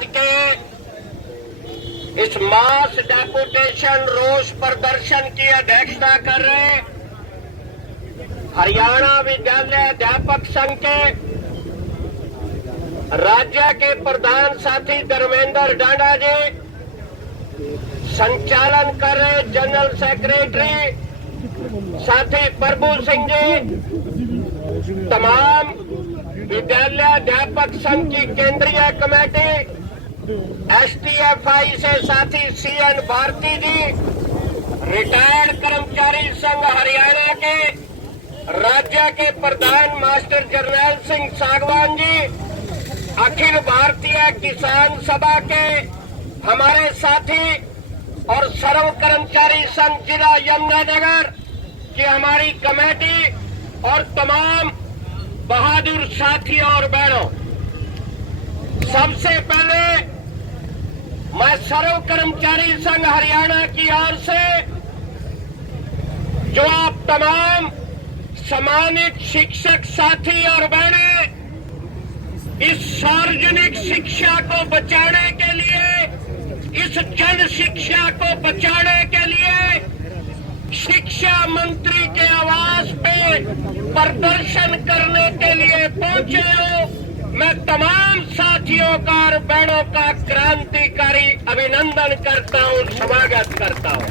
आज के इस मास डेपुटेशन रोष प्रदर्शन की अध्यक्षता कर रहे हरियाणा विद्यालय अध्यापक संघ के राज्य के प्रधान साथी धर्मेंद्र डांडा जी, संचालन कर रहे जनरल सेक्रेटरी साथी प्रभु सिंह जी, तमाम विद्यालय अध्यापक संघ की केंद्रीय कमेटी, एसटीएफआई से साथी सीएन भारती जी, रिटायर्ड कर्मचारी संघ हरियाणा के राज्य के प्रधान मास्टर जरनैल सिंह सागवान जी, अखिल भारतीय किसान सभा के हमारे साथी और सर्व कर्मचारी संघ जिला यमुनानगर की हमारी कमेटी और तमाम बहादुर साथियों और बहनों, सबसे पहले मैं सर्व कर्मचारी संघ हरियाणा की ओर से जो आप तमाम सम्मानित शिक्षक साथी और बहनें इस सार्वजनिक शिक्षा को बचाने के लिए, इस जन शिक्षा को बचाने के लिए शिक्षा मंत्री के आवास पे प्रदर्शन करने के लिए पहुंचे हो, मैं तमाम साथियों का और बहनों का क्रांतिकारी अभिनंदन करता हूं, स्वागत करता हूं।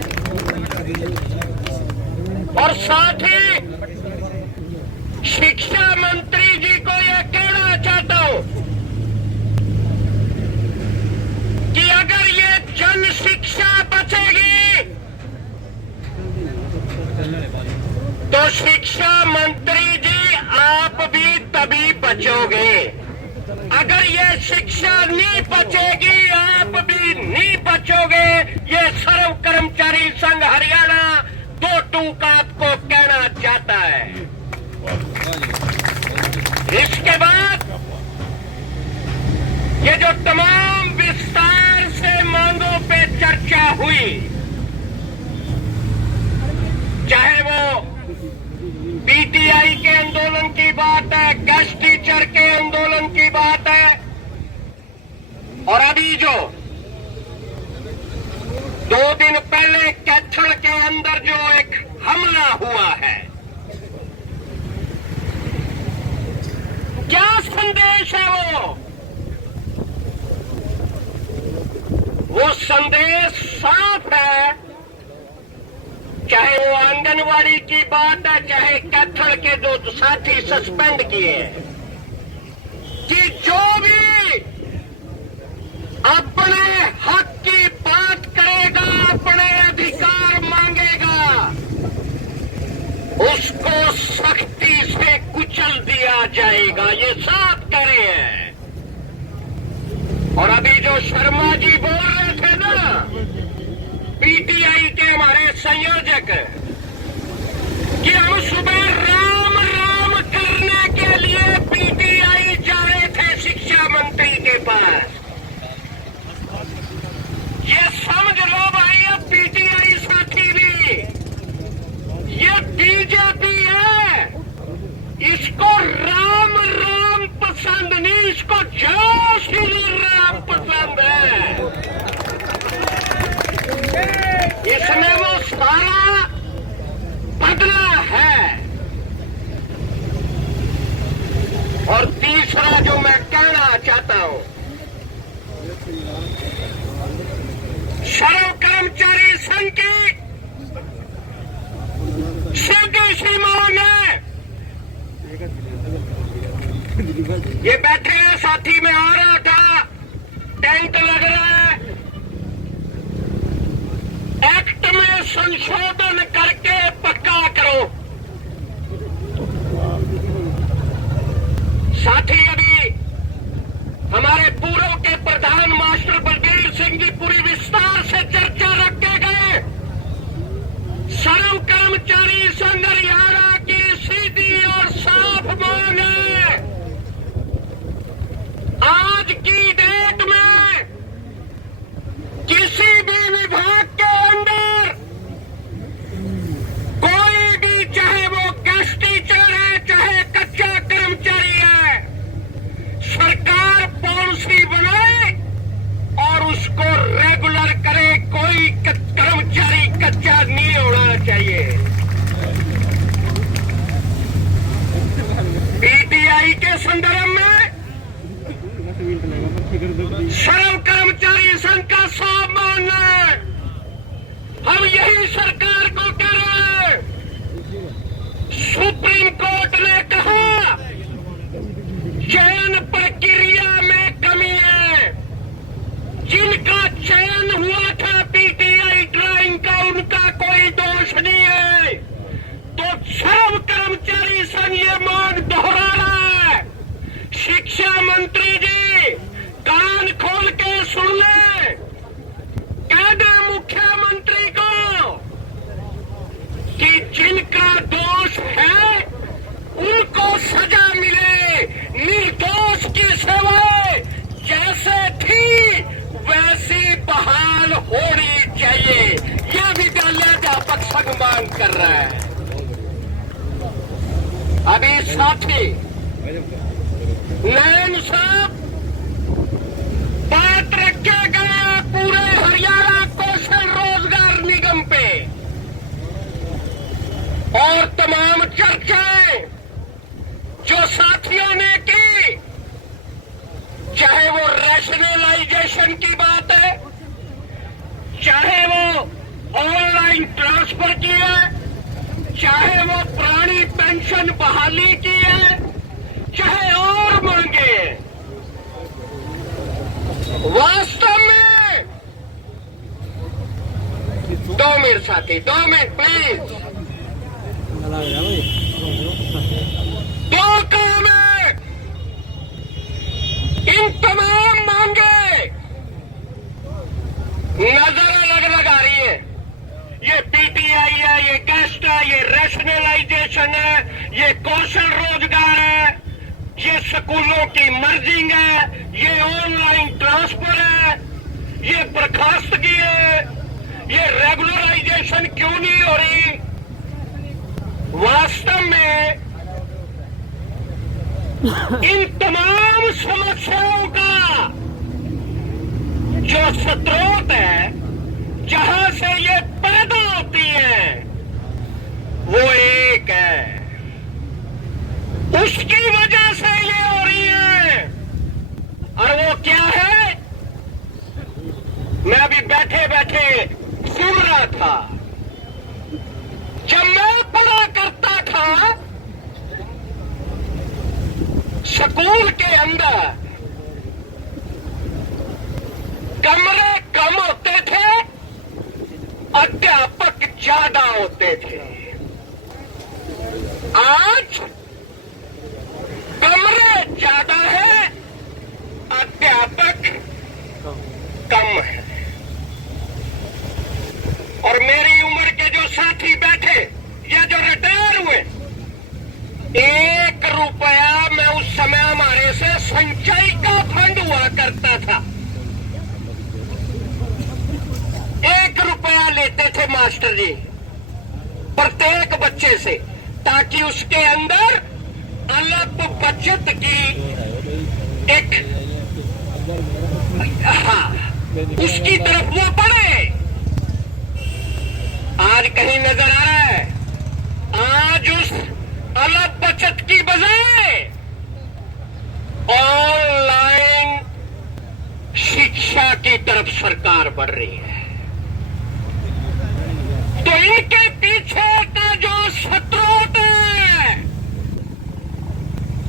और साथ ही शिक्षा मंत्री जी को यह कहना चाहता हूं कि अगर ये जन शिक्षा बचेगी तो शिक्षा मंत्री जी आप भी तभी बचोगे। अगर ये शिक्षा नहीं बचेगी आप भी नहीं बचोगे। ये सर्व कर्मचारी संघ हरियाणा 2 टूक आपको कहना चाहता है। इसके बाद ये जो तमाम विस्तार से मांगों पे चर्चा हुई, चाहे वो पीटीआई के आंदोलन की बात है, गेस्ट टीचर के आंदोलन की बात है, और अभी जो 2 दिन पहले कैथल के अंदर जो एक हमला हुआ है, क्या संदेश है वो संदेश साफ है। चाहे वो आंगनवाड़ी की बात है, चाहे कैथल के जो साथी सस्पेंड किए हैं, कि जो भी अपने हक की बात करेगा, अपने अधिकार मांगेगा, उसको सख्ती से कुचल दिया जाएगा, ये साफ कह रहे हैं। और अभी जो शर्मा जी बोल रहे थे ना, पीटीआई के हमारे संयोजक, कि हम सुबह राम राम करने के लिए पीटीआई जा रहे थे शिक्षा मंत्री के पास। ये समझ लो भाई, अब पीटीआई साथी भी ये बीजेपी है, इसको राम राम पसंद नहीं, इसको जय श्री राम पसंद है। इसमें वो सारा बदला है। और तीसरा जो मैं कहना चाहता हूं, सर्व कर्मचारी संघ की सीधी सी मांग है, ये बैठे हैं साथी, में आ रहा था, टेंट लग रहा है, एक्ट में संशोधन करके पक्का करो। साथी अभी हमारे पूर्व के प्रधान मास्टर बलबीर सिंह जी पूरी विस्तार से चर्चा रख के गए। सर्व कर्मचारी संघ हरियाणा की सीधी और साफ मांग है, आज की डेट में किसी भी विभाग के अंदर संदर्भ में सर्व कर्मचारी संघ का सब मानना है। हम यही सरकार को कह रहे हैं। सुप्रीम कोर्ट ने कहा चयन प्रक्रिया में कमी है। जिनका चयन हुआ था पीटीआई ड्राइंग का, उनका कोई दोष नहीं है। तो सर्व कर्मचारी संघ ये मांग दोहरा रहा है। शिक्षा मंत्री जी कान खोल के सुन ले, कह दे मुख्यमंत्री को कि जिनका दोष है उनको सजा मिले। निर्दोष की सेवाएं जैसे थी वैसी बहाल होनी चाहिए। यह विद्यालयाध्यापक संघ मांग कर रहा है। अभी साथी नयन साहब बात रखे गए पूरे हरियाणा कौशल रोजगार निगम पे, और तमाम चर्चाएं जो साथियों ने की, चाहे वो रैशनलाइजेशन की बात है, चाहे वो ऑनलाइन ट्रांसफर की है, चाहे वो पुरानी पेंशन बहाली की है, चाहे और मांगे, वास्तव में 2 मिनट साथी, 2 मिनट प्लीज। 2 काम है। इन तमाम मांगे नजर अलग आ रही है। ये पीटीआई है, ये कैस्ट है, ये रैशनलाइजेशन है, ये कौशल रोजगार है, ये स्कूलों की मर्जिंग है, ये ऑनलाइन ट्रांसफर है, ये बर्खास्तगी है, ये रेगुलराइजेशन क्यों नहीं हो रही। वास्तव में इन तमाम समस्याओं का जो स्रोत है, जहां से ये पैदा होती है, वो एक है। उसकी वजह से ये हो रही है। और वो क्या है, मैं अभी बैठे बैठे सुन रहा था। जब मैं पढ़ा करता था स्कूल के अंदर, कमरे कम होते थे, अध्यापक ज्यादा होते थे। आज कमरे ज्यादा है, अध्यापक कम है। और मेरी उम्र के जो साथी बैठे या जो रिटायर हुए, 1 रुपया में उस समय हमारे से संचय का फंड हुआ करता था। 1 रुपया लेते थे मास्टर जी प्रत्येक बच्चे से, ताकि उसके अंदर अलग बचत की एक उसकी तरफ वो बढ़े। आज कहीं नजर आ रहा है, आज उस अलग बचत की बजाय ऑनलाइन शिक्षा की तरफ सरकार बढ़ रही है। तो इनके पीछे का जो स्रोत है,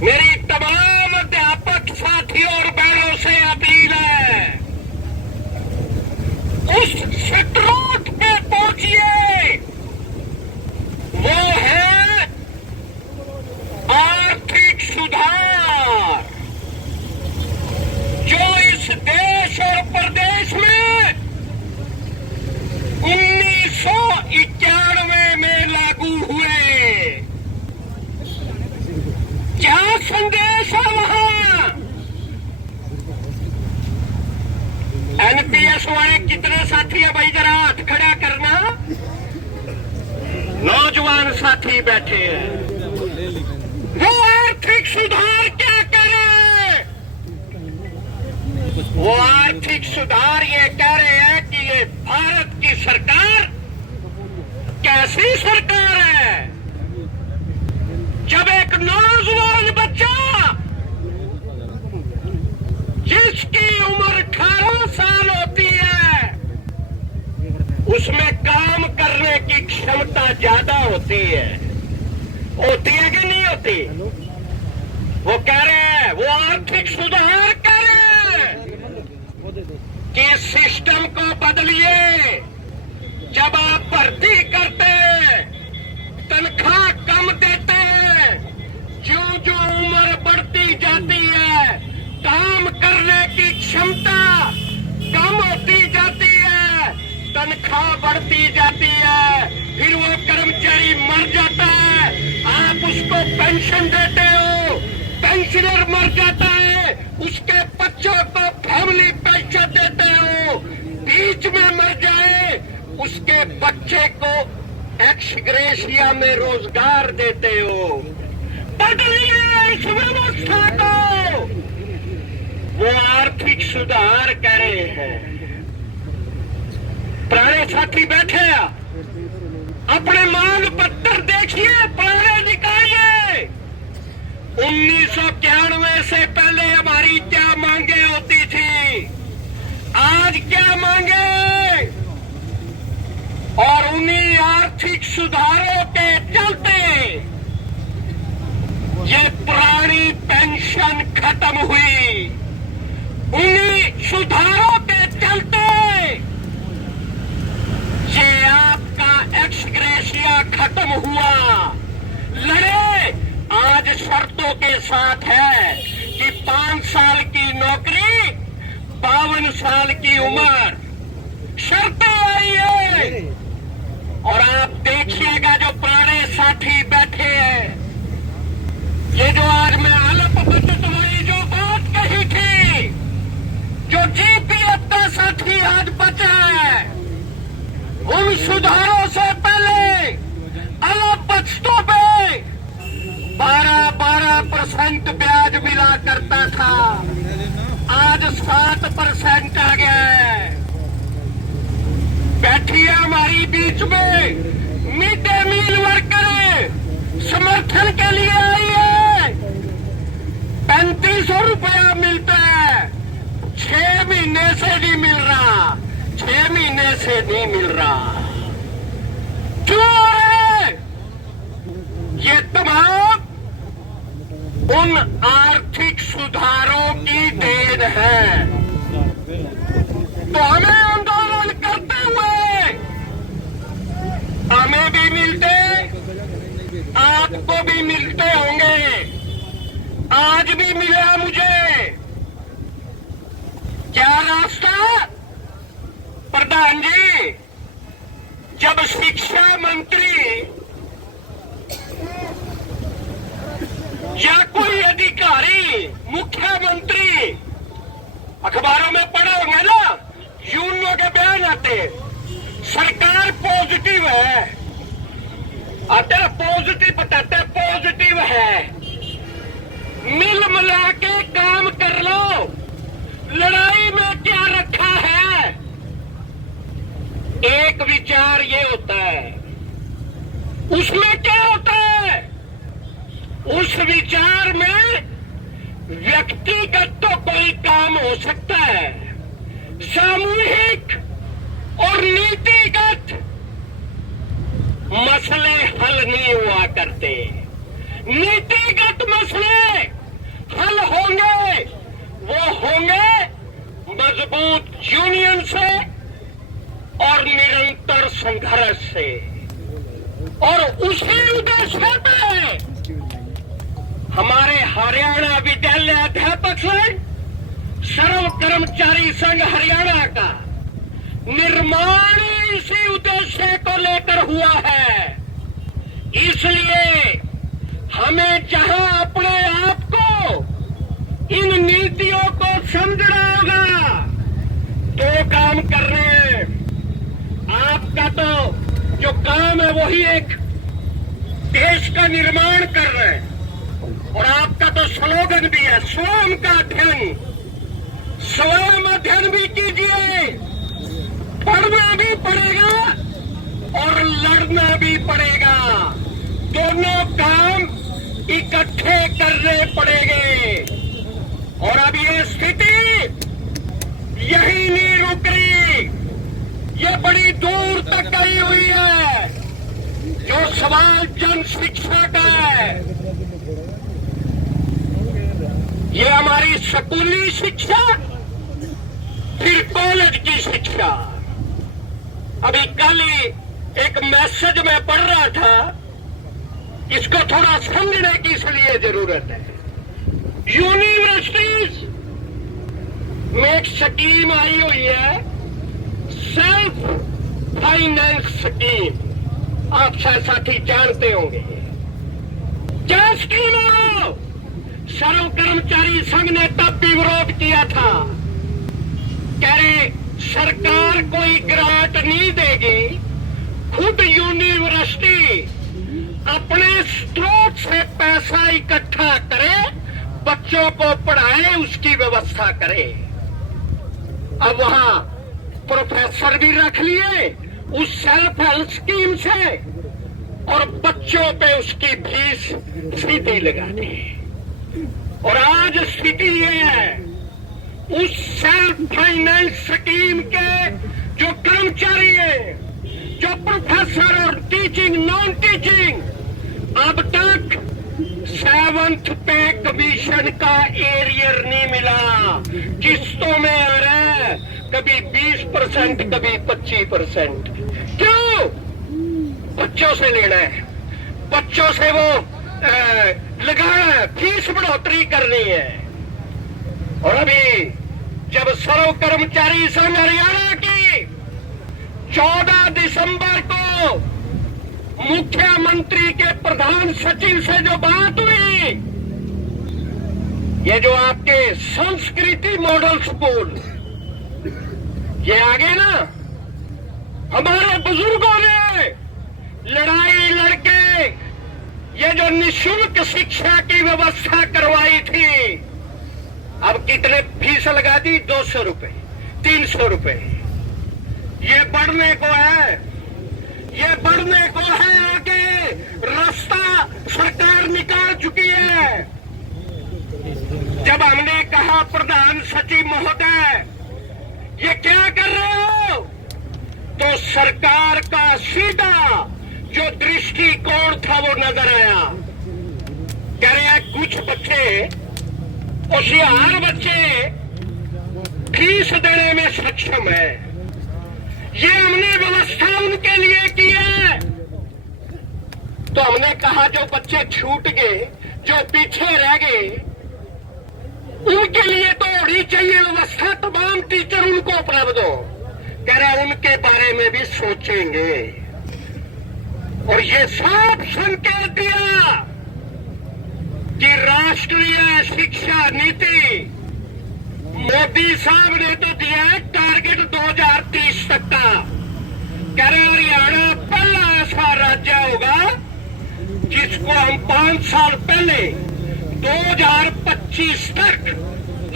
मेरी तमाम अध्यापक साथियों और बहनों से अपील है, उस स्रोत पे पहुंचिए। वो है आर्थिक सुधार, जो इस देश और प्रदेश में 1991 में लागू हुए। क्या संदेश है वहां? एनपीएस वाले कितने साथी है भाई, जरा हाथ खड़ा करना। नौजवान साथी बैठे हैं। वो आर्थिक सुधार क्या करे? वो आर्थिक सुधार ये कह रहे हैं कि ये भारत की सरकार कैसी सरकार है, जब एक नौजवान बच्चा जिसकी उम्र 18 साल होती है उसमें काम करने की क्षमता ज्यादा होती है कि नहीं होती? वो कह रहे हैं, वो आर्थिक सुधार कर रहे हैं कि सिस्टम को बदलिए। जब आप भर्ती करते हैं तनख्वाह कम देते हैं, जो जो उम्र बढ़ती जाती है काम करने की क्षमता कम होती जाती है, तनख्वाह बढ़ती जाती है, फिर वो कर्मचारी मर जाता है, आप उसको पेंशन देते हो, पेंशनर मर जाता है, उसके बच्चों को फैमिली पेंशन देते हो, बीच में मर जाए उसके बच्चे को एक्स ग्रेशिया में रोजगार देते हो। बदलिए इस व्यवस्था को। वो आर्थिक सुधार कर रहे हैं। पुराने साथी बैठे हैं, अपने मांग पत्र देखिए, पुराने निकालिए। 1991 से पहले हमारी क्या मांगे होती थी, आज क्या मांगे, और उन्हीं आर्थिक सुधारों के चलते ये पुरानी पेंशन खत्म हुई। उन्हीं सुधारों के चलते ये आपका एक्स ग्रेशिया खत्म हुआ। लड़े आज शर्तों के साथ है कि 5 साल की नौकरी, 52 साल की उम्र, शर्तें आई है। और आप देखिएगा जो पुराने साथी बैठे हैं, ये जो आज मैं अल्प बचत वाली जो बात कही थी, जो जीपीएफ का साथी आज बचा है, उन सुधारों से पहले अल्प बचतों पे 12% ब्याज मिला करता था, आज 7% आ गया है। बैठी है हमारी बीच में मिड डे मील वर्कर, समर्थन के लिए आई है। 3500 रुपया मिलता है, 6 महीने से नहीं मिल रहा, 6 महीने से नहीं मिल रहा। क्यों है? ये तमाम उन आर्थिक सुधारों की देन है। तो हमें आंदोलन करते हुए हमें भी मिलते, आपको भी मिलते होंगे। आज भी मिला मुझे क्या रास्ता? प्रधान जी, जब शिक्षा मंत्री या कोई अधिकारी, मुख्यमंत्री, अखबारों में पढ़े होंगे ना, यूनियनों के बयान आते, सरकार पॉजिटिव है, आते ना पॉजिटिव बताते, पॉजिटिव है, मिल मिला के काम कर लो, लड़ाई में क्या रखा है। एक विचार ये होता है, उसमें क्या होता है, उस विचार में व्यक्तिगत तो कोई काम हो सकता है, सामूहिक और नीतिगत मसले हल नहीं हुआ करते। नीतिगत मसले हल होंगे, वो होंगे मजबूत यूनियन से और निरंतर संघर्ष से। और उसी उद्देश्य पे हमारे हरियाणा विद्यालय अध्यापक संघ, सर्व कर्मचारी संघ हरियाणा का निर्माण इसी उद्देश्य को लेकर हुआ है। इसलिए हमें जहां अपने आप को इन नीतियों को समझना होगा, दो काम कर रहे हैं। आपका तो जो काम है वही एक देश का निर्माण कर रहे हैं, और आपका तो स्लोगन भी है, स्वयं का अध्ययन। स्वयं अध्ययन भी कीजिए, पढ़ना भी पड़ेगा और लड़ना भी पड़ेगा। दोनों काम इकट्ठे करने पड़ेंगे। और अब ये स्थिति सवाल जन शिक्षा का है। ये हमारी स्कूली शिक्षा, फिर कॉलेज की शिक्षा। अभी कल ही एक मैसेज में पढ़ रहा था, इसको थोड़ा समझने की इसलिए जरूरत है। यूनिवर्सिटीज में एक स्कीम आई हुई है, सेल्फ फाइनेंस स्कीम। आप शायद साथी जानते होंगे क्या स्कीम है वो। सर्व कर्मचारी संघ ने तब भी विरोध किया था, कह रहे सरकार कोई ग्रांट नहीं देगी, खुद यूनिवर्सिटी अपने स्रोत से पैसा इकट्ठा करे, बच्चों को पढ़ाए, उसकी व्यवस्था करे। अब वहां प्रोफेसर भी रख लिए उस सेल्फ हेल्प स्कीम से, और बच्चों पे उसकी फीस सीधी लगा दी। और आज स्थिति ये है, उस सेल्फ फाइनेंस स्कीम के जो कर्मचारी है, जो प्रोफेसर और टीचिंग नॉन टीचिंग, अब तक 7th पे कमीशन का एरियर नहीं मिला। किस्तों में आ रहा है, कभी 20%, कभी 25%। क्यों? बच्चों से लेना है, बच्चों से वो लगाना है, फीस बढ़ोतरी करनी है। और अभी जब सर्व कर्मचारी संघ हरियाणा की 14 दिसंबर को मुख्यमंत्री के प्रधान सचिव से जो बात हुई, ये जो आपके संस्कृति मॉडल स्कूल ये आगे ना, हमारे बुजुर्गों ने लड़ाई लड़के ये जो निःशुल्क शिक्षा की व्यवस्था करवाई थी, अब कितने फीस लगा दी? 200 रुपए, 300 रुपए। ये बढ़ने को है, ये बढ़ने को है। आगे रास्ता सरकार निकाल चुकी है। जब हमने कहा प्रधान सचिव महोदय ये क्या कर रहे हो, तो सरकार का सीधा जो दृष्टिकोण था वो नजर आया। कह रहे हैं कुछ बच्चे, होशियार बच्चे फीस देने में सक्षम है, ये हमने व्यवस्था उनके लिए की है। तो हमने कहा जो बच्चे छूट गए, जो पीछे रह गए, उनके लिए तो होनी चाहिए व्यवस्था, तमाम टीचर उनको उपलब्ध हो। कह रहे उनके बारे में भी सोचेंगे। और ये साफ संकेत दिया कि राष्ट्रीय शिक्षा नीति मोदी साहब ने तो दिया है टारगेट 2030 तक का। कह रहे हरियाणा पहला ऐसा राज्य होगा जिसको हम 5 साल पहले 2025 तक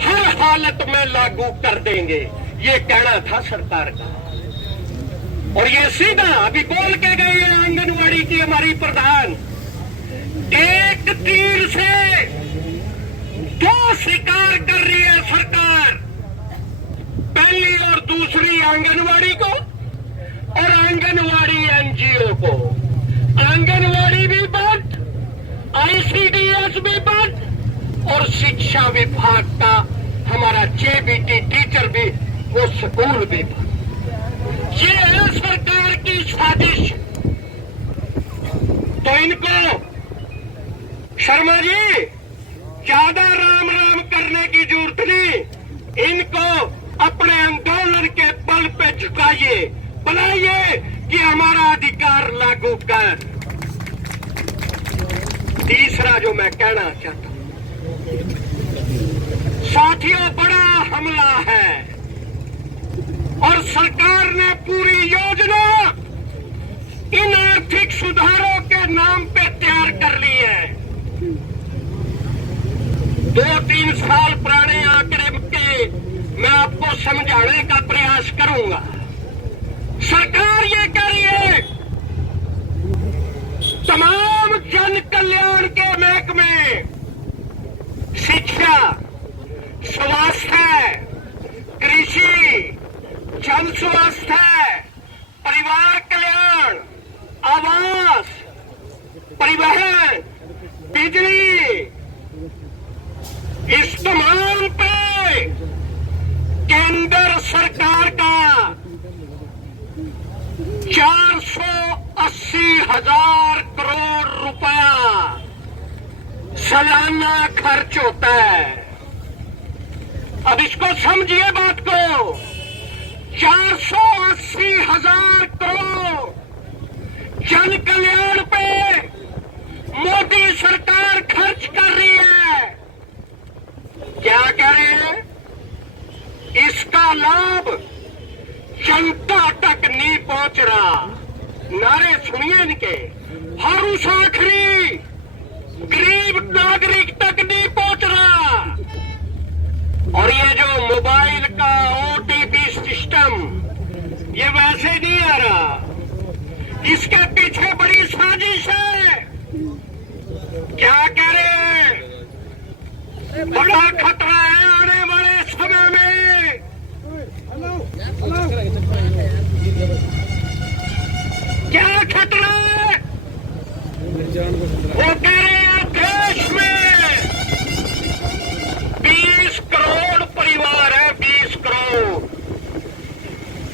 हर हालत में लागू कर देंगे। ये कहना था सरकार का। और ये सीधा अभी बोल के गई है आंगनवाड़ी की हमारी प्रधान, एक तीर से 2 शिकार कर रही है सरकार। पहली और दूसरी आंगनवाड़ी को और आंगनवाड़ी एनजीओ को। आंगनवाड़ी भी बंद, आईसीडीएस भी बंद, और शिक्षा विभाग का हमारा जेबीटी टीचर भी, वो स्कूल भी बंद। ये है सरकार की साजिश। तो इनको शर्मा जी ज्यादा राम राम करने की जरूरत नहीं, इनको अपने आंदोलन के बल पे झुकाइए, बुलाइए कि हमारा अधिकार लागू कर। तीसरा जो मैं कहना चाहता हूं, साथियों बड़ा हमला है और सरकार ने पूरी योजना इन आर्थिक सुधारों के नाम पे तैयार कर ली है। 2-3 साल पुराने आंकड़े के मैं आपको समझाने का प्रयास करूंगा। सरकार ये कह रही है तमाम जन कल्याण के महकमे, शिक्षा, स्वास्थ्य, कृषि, जन स्वास्थ्य, परिवार कल्याण, आवास, 20,000 करोड़ रुपया सालाना खर्च होता है। अब इसको समझिए बात को, 480,000 करोड़ जन कल्याण पे मोदी सरकार खर्च कर रही है। क्या कह रहे हैं? इसका लाभ जनता तक नहीं पहुंच रहा। नारे सुनिए इनके, हर उस आखिरी गरीब नागरिक तक नहीं पहुंच रहा। और ये जो मोबाइल का ओटीपी सिस्टम, ये वैसे नहीं आ रहा, इसके पीछे बड़ी साजिश है। क्या कह रहे हैं? बड़ा खतरा है आने वाले समय में। क्या खतरा है? वो कह रहे हैं देश में 20 करोड़ परिवार है, 20 करोड़।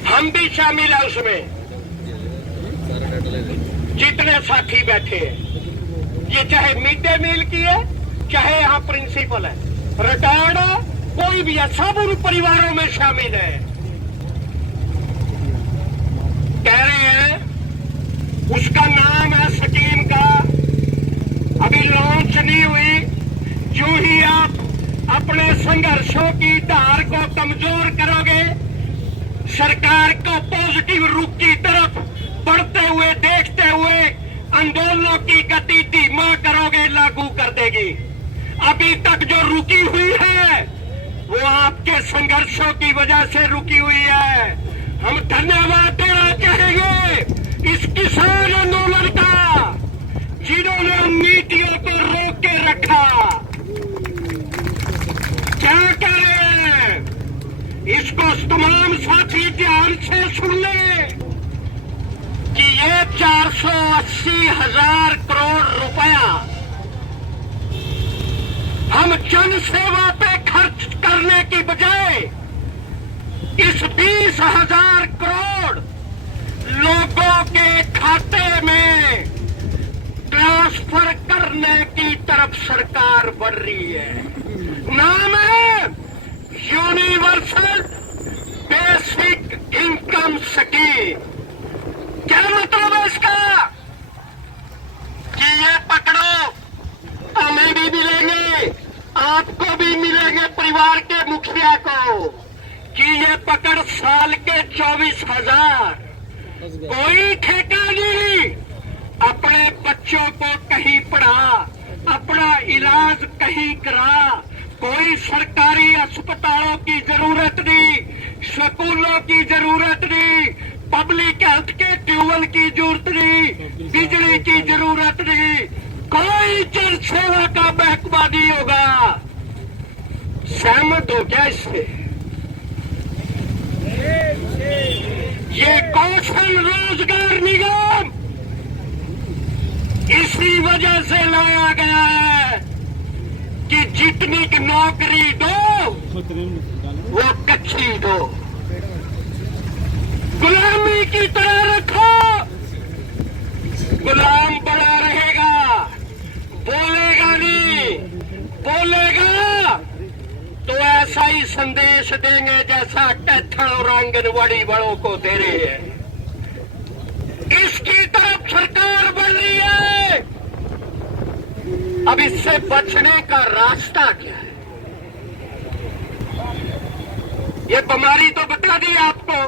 हम भी शामिल है उसमें, जितने साथी बैठे हैं। ये चाहे मिड डे मील की है, चाहे यहाँ प्रिंसिपल है, रिटायर्ड है, कोई भी है, सब उन परिवारों में शामिल है। कह रहे हैं उसका नाम है स्कीम का, अभी लॉन्च नहीं हुई। जो ही आप अपने संघर्षों की धार को कमजोर करोगे, सरकार को पॉजिटिव रुख की तरफ बढ़ते हुए देखते हुए आंदोलनों की गति धीमा करोगे, लागू कर देगी। अभी तक जो रुकी हुई है वो आपके संघर्षों की वजह से रुकी हुई है। हम धन्यवाद देना चाहेंगे इस किसान आंदोलन का, जिन्होंने नीतियों को रोक के रखा। क्या कह रहे हैं? इसको तमाम साथी ध्यान से सुन ले कि ये 480,000 करोड़ रुपया हम जन सेवा पे खर्च करने की बजाय इस 20,000 करोड़ लोगों के खाते में ट्रांसफर करने की तरफ सरकार बढ़ रही है। नाम है यूनिवर्सल बेसिक इनकम स्कीम। क्या मतलब है इसका? कि ये पकड़ो, हमें भी मिलेंगे, आपको भी मिलेंगे, परिवार के मुखिया को, कि ये पकड़ साल के 24,000। कोई ठेका नहीं, अपने बच्चों को कहीं पढ़ा, अपना इलाज कहीं करा, कोई सरकारी अस्पतालों की जरूरत नहीं, स्कूलों की जरूरत नहीं, पब्लिक हेल्थ के ट्यूबवेल की जरूरत नहीं, बिजली की जरूरत नहीं, कोई जन सेवा का महकमा नहीं होगा। सहमत हो क्या इससे? ये कौशल रोजगार निगम इसी वजह से लाया गया है कि जितनी की नौकरी दो वो कच्ची दो, गुलामी की तरह रखो, गुलाम बड़ा रहेगा, बोलेगा नहीं, बोलेगा तो ऐसा ही संदेश देंगे जैसा कैथल और आंगनवाड़ी बड़ों को दे रहे हैं। इसकी तरफ सरकार बढ़ रही है। अब इससे बचने का रास्ता क्या है? ये बीमारी तो बता दी आपको,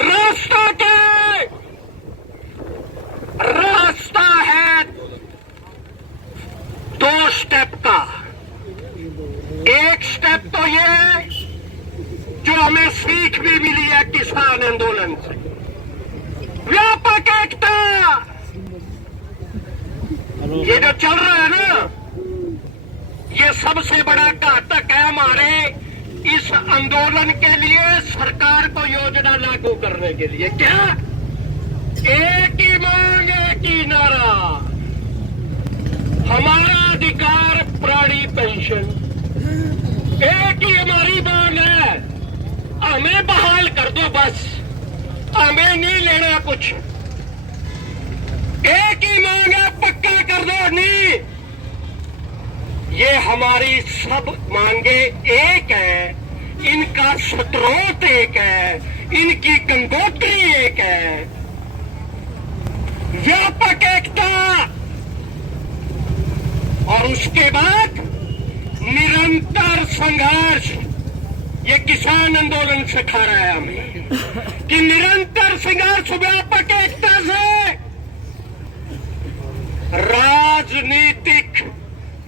रास्ता क्या है? रास्ता है 2 स्टेप का। एक स्टेप तो ये है जो हमें सीख भी मिली है किसान आंदोलन से, व्यापक एकता। ये जो चल रहा है ना, ये सबसे बड़ा घातक है हमारे इस आंदोलन के लिए, सरकार को योजना लागू करने के लिए। क्या? एक ही मांग, एक ही नारा, हमारा अधिकार प्राणी पेंशन। एक ही हमारी मांग है, हमें बहाल कर दो बस, हमें नहीं लेना कुछ। एक ही मांग है, पक्का कर दो। नहीं, ये हमारी सब मांगे एक है, इनका स्रोत एक है, इनकी गंगोत्री एक है। व्यापक एकता और उसके बाद निरंतर संघर्ष। ये किसान आंदोलन सिखा रहा है हमें कि निरंतर संघर्ष, व्यापक एकता से राजनीतिक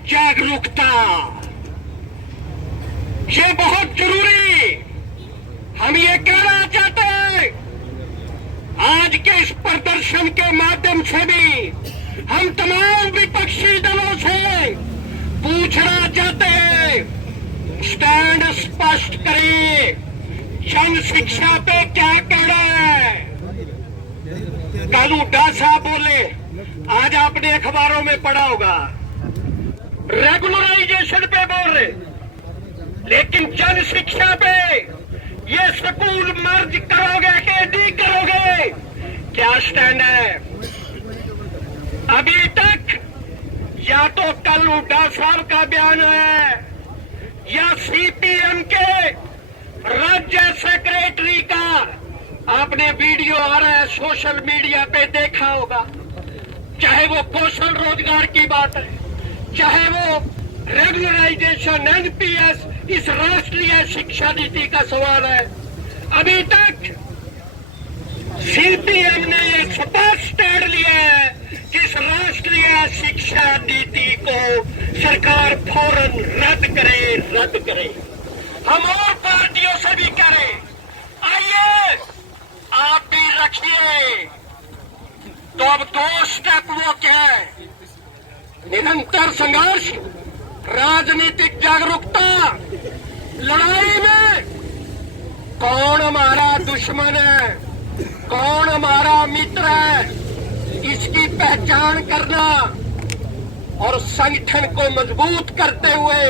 जागरूकता, ये बहुत जरूरी। हम ये कहना चाहते हैं आज के इस प्रदर्शन के माध्यम से भी हम तमाम विपक्षी दलों से पूछना चाहते हैं, स्टैंड स्पष्ट करिए, जन शिक्षा पे क्या कहना है। कल हुड्डा साहब बोले, आज आपने अखबारों में पढ़ा होगा, रेगुलराइजेशन पे बोल रहे, लेकिन जन शिक्षा पे ये स्कूल मर्ज करोगे कि नहीं करोगे, क्या स्टैंड है। अभी तक या तो कल हुड्डा साहब का बयान है या सीपीएम के राज्य सेक्रेटरी का, आपने वीडियो आ रहा है सोशल मीडिया पे देखा होगा, चाहे वो कौशल रोजगार की बात है, चाहे वो रेगुलराइजेशन, एनपीएस, इस राष्ट्रीय शिक्षा नीति का सवाल है। अभी तक सीपीएम ने ये स्पष्ट स्टैंड लिया है कि इस राष्ट्रीय शिक्षा नीति को सरकार फौरन रद्द करे। हम और पार्टियों से भी करें, आइए आप भी रखिए। तो अब 2 स्टेप वो क्या है, निरंतर संघर्ष, राजनीतिक जागरूकता। लड़ाई में कौन हमारा दुश्मन है, कौन हमारा मित्र है, इसकी पहचान करना और संगठन को मजबूत करते हुए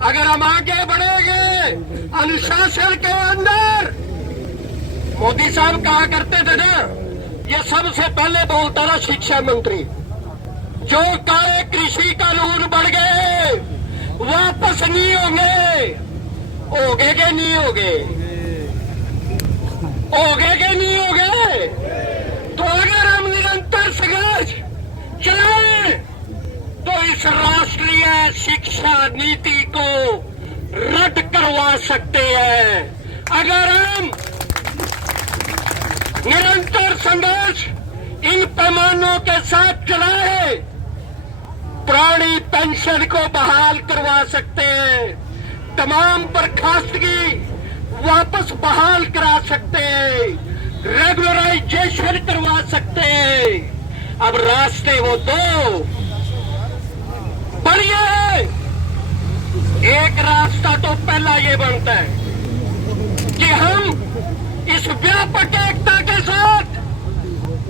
अगर हम आगे बढ़ेंगे अनुशासन के अंदर। मोदी साहब कहा करते थे ना, ये सबसे पहले बोलता रहा शिक्षा मंत्री, जो काले कृषि कानून बढ़ गए वापस नहीं होंगे के नहीं होगे। तो अगर हम निरंतर संघर्ष चलाएं तो इस राष्ट्रीय शिक्षा नीति को रद्द करवा सकते हैं। अगर हम निरंतर संघर्ष इन पैमानों के साथ चलाए, पुरानी पेंशन को बहाल करवा सकते हैं, तमाम बर्खास्तगी वापस बहाल करा सकते हैं, रेगुलराइजेशन करवा सकते हैं। अब रास्ते वो 2 बढ़िया है। एक रास्ता तो पहला ये बनता है कि हम इस व्यापक एकता के साथ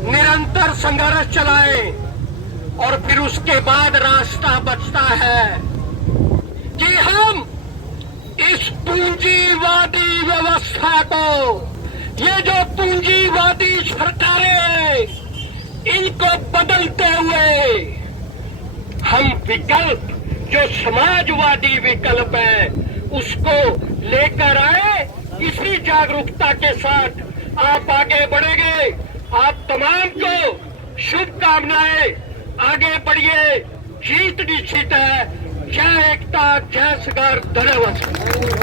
निरंतर संघर्ष चलाएं, और फिर उसके बाद रास्ता बचता है कि हम इस पूंजीवादी व्यवस्था को, ये जो पूंजीवादी सरकारें हैं, इनको बदलते हुए हम विकल्प, जो समाजवादी विकल्प है, उसको लेकर आए। इसी जागरूकता के साथ आप आगे बढ़ेंगे। आप तमाम को शुभकामनाएं, आगे बढ़िए, जीत निश्चित है। जय एकता, जय सरकार, धन्यवाद।